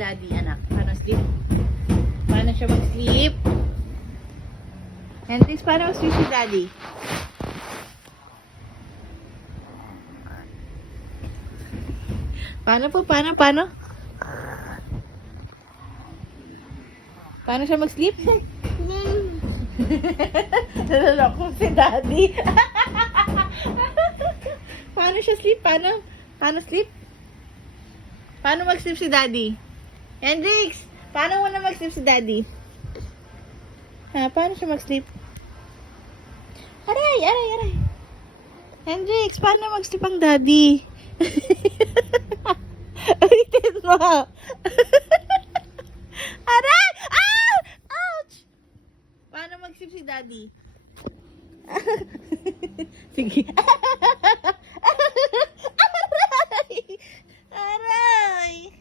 daddy, anak? Paano sleep? Paano siya mag-sleep? Hendrix, paano mag-sleep si daddy? Paano po? Paano? Paano siya mag-sleep? Naloloko si daddy. Paano siya sleep? Paano sleep? Paano mag-sleep si daddy? Hendrix! Paano mo na mag-sleep si daddy? Ha? Paano siya mag-sleep? Aray! Hendrix, paano mag-sleep ang daddy? Ulitin mo! Aray! Ah! Ouch! Paano mag-sleep si daddy? Sige. Aray!